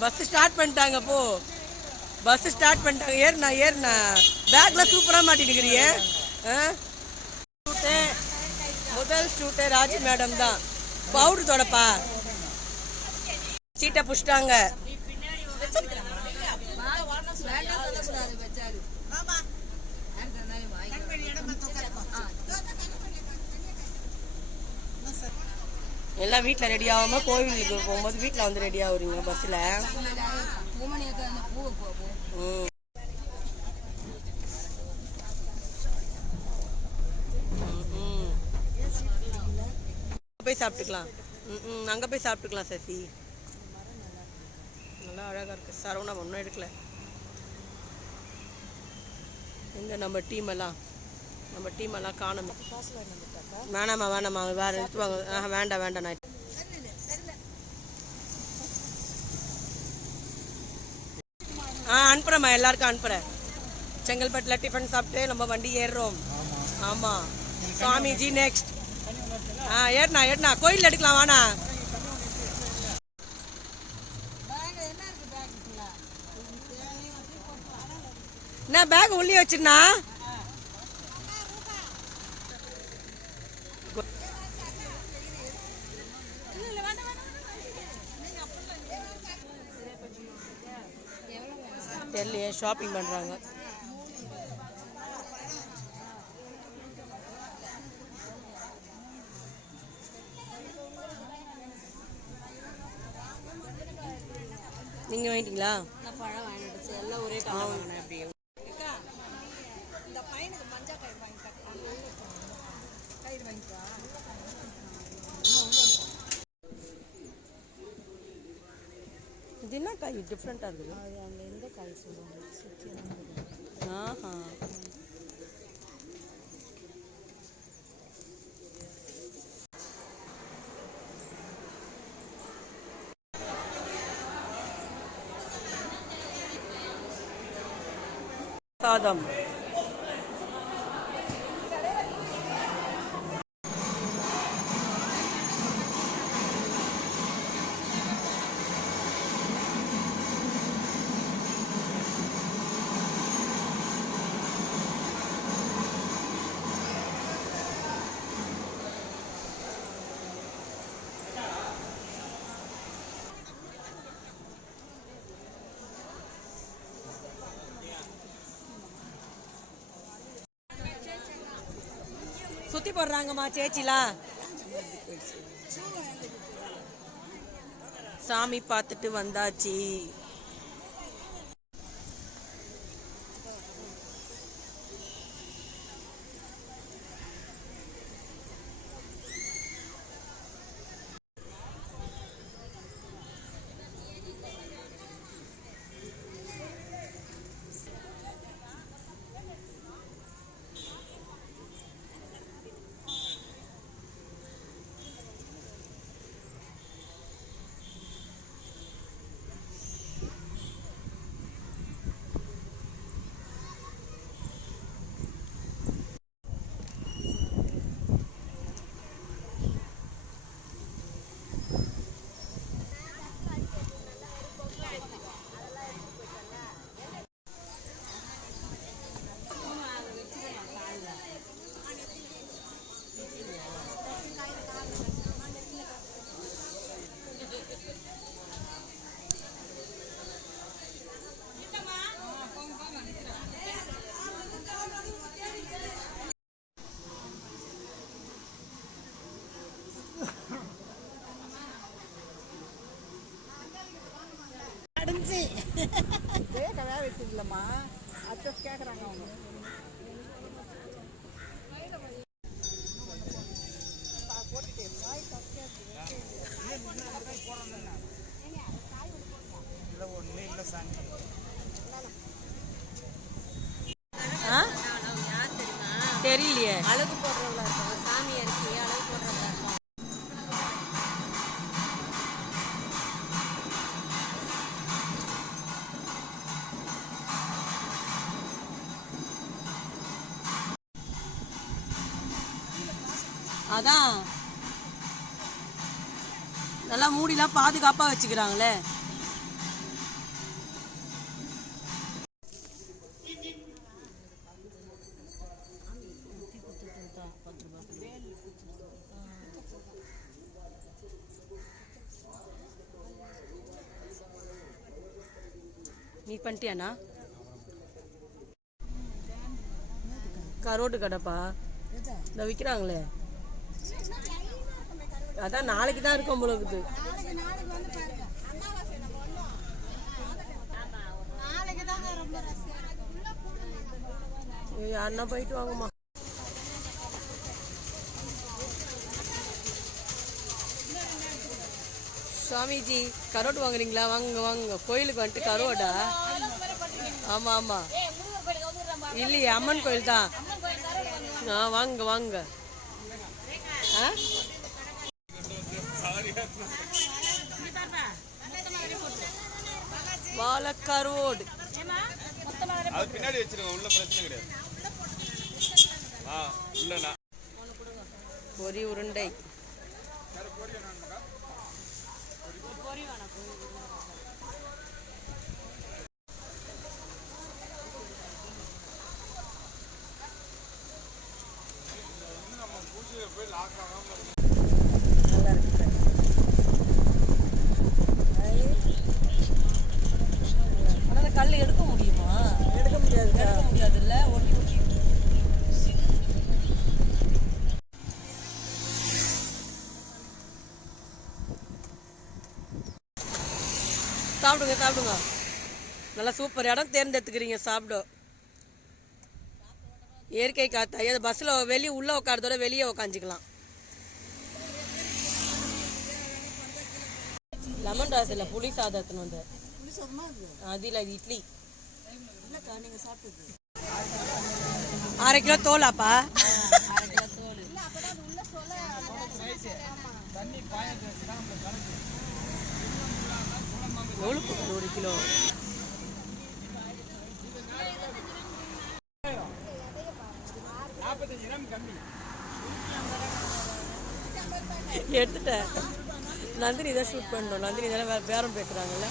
Bus start பண்ணிட்டாங்க போ. Bus start பண்ணிட்டாங்க. ஏறுண்ணா ஏறுண்ணா. பேக்ல சூப்பரா மாட்டிட்டுக்கிறிய முதல் ஸ்டூட்டே ராஜி மேடம் தான். பவுடர் தொடப்பா. சீட்டை புஷ்டாங்க எல்லாம் வீட்டில் ரெடி ஆகாம கோவிலுக்கு போகும்போது வீட்டில் வந்து ரெடி ஆகுறீங்க பஸ்ஸில் ம். ம். போய் சாப்பிட்டுக்கலாம். ம் ம். அங்கே போய் சாப்பிட்டுக்கலாம் சசி. நல்லா அழகாக இருக்குது சரவணம் ஒன்றும் எடுக்கல. எங்கே நம்ம டீம் எல்லாம்? நம்ம டீம் எல்லாம் காணும் வேணாம்மா வேணாம்மா வேற எடுத்துவாங்க வேண்டாம் வேண்டாம் நான் ஆ அனுப்புகிறேம்மா எல்லாருக்கும் அனுப்புகிறேன் செங்கல்பட்டில் டிஃபன் சாப்பிட்டு நம்ம வண்டி ஏறுறோம். ஆமாம் சுவாமிஜி நெக்ஸ்ட் ஆ ஏறினா ஏறினா கோயில் எடுக்கலாம் வாண்ணா. என்ன பேக் உள்ளே வச்சிருந்தா? தெரியலையே ஷாப்பிங் பண்ணுறாங்க நீங்கள் வாங்கிட்டீங்களா? பழம் வாங்கிட்டு எல்லாம் ஒரே ஆ. அப்படி. இது என்ன காய் டிஃப்ரெண்ட்டாக இருக்குது. அது அங்கே எந்த காய் சொல்லுவாங்க? சுற்றி ஆஹா. சாதம். சுத்தி போடுறாங்கம்மா சேச்சிலாம் சாமி பார்த்துட்டு வந்தாச்சு. அடைஞ்சு வேகவே வச்சுக்கலம்மா அத்தை கேட்குறாங்க அவங்க. ஆ? தெரியலையே. அழகு போடுறவங்களா அதான். நல்லா மூடிலாம் பாதுகாப்பா வச்சுக்கிறாங்களே. நீ பண்ணிட்டியாண்ணா? கரோட்டு கடைப்பா. இந்த விற்கிறாங்களே அதான் நாளைக்கு தான் இருக்கும் போல இருக்குது. ஏய், யாருன்னா போயிட்டு வாங்கம்மா. சுவாமிஜி கரோட்டு வாங்குறீங்களா? வாங்க வாங்க கோயிலுக்கு வந்துட்டு கரோடா ஆமா ஆமா. இல்லையே அம்மன் கோயில் தான். ஆ வாங்க வாங்க. ஆ வாழக்கரோடு அது பின்னாடி வச்சிருங்க உள்ள பிரச்சனை கிடையாது. ஆ பொரி உருண்டை. நல்லா இருக்கு ஆனா அந்த கல் எடுக்க முடியுமா? எடுக்க முடியாது. எடுக்க முடியாது இல்ல ஒட்டி ஒட்டி சாப்பிடுங்க சாப்பிடுங்க. நல்லா சூப்பர் இடம் தேர்ந்தெடுத்துக்கிறீங்க சாப்பிட. இயற்கை காத்தா அது பஸ்ஸில் வெளியே உள்ளே உட்காரதோட வெளியே உட்காந்துக்கலாம் லெமன் ரைஸ் இல்லை புளி சாதத்துன்னு வந்து. அது இல்லை இது இட்லி. அரை கிலோ தோலாப்பா. எவ்வளோ ஒரு கிலோ. எடுத்துட்டேன் நந்தினி தான் ஷூட் பண்ணணும். நந்தினி தானே வே- பேரம் பேசுறாங்கல்ல?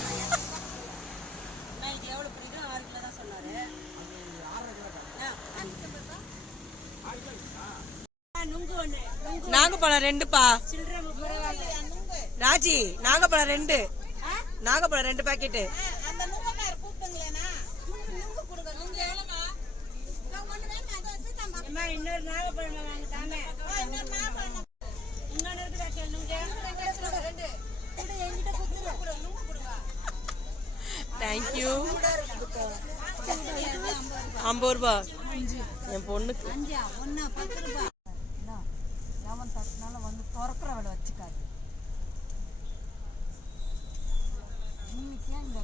நாகப்பழம் ரெண்டுப்பா. ராஜி நாகப்பழம் ரெண்டு. நாகப்பழம் ரெண்டு பாக்கெட்டு தேங்க்யூ ஐம்பது ரூபா. என் பொண்ணுக்கு. எவன் தட்டினாலும் வந்து திறக்கிறவளை வச்சுக்காது இன்னைக்கு இந்த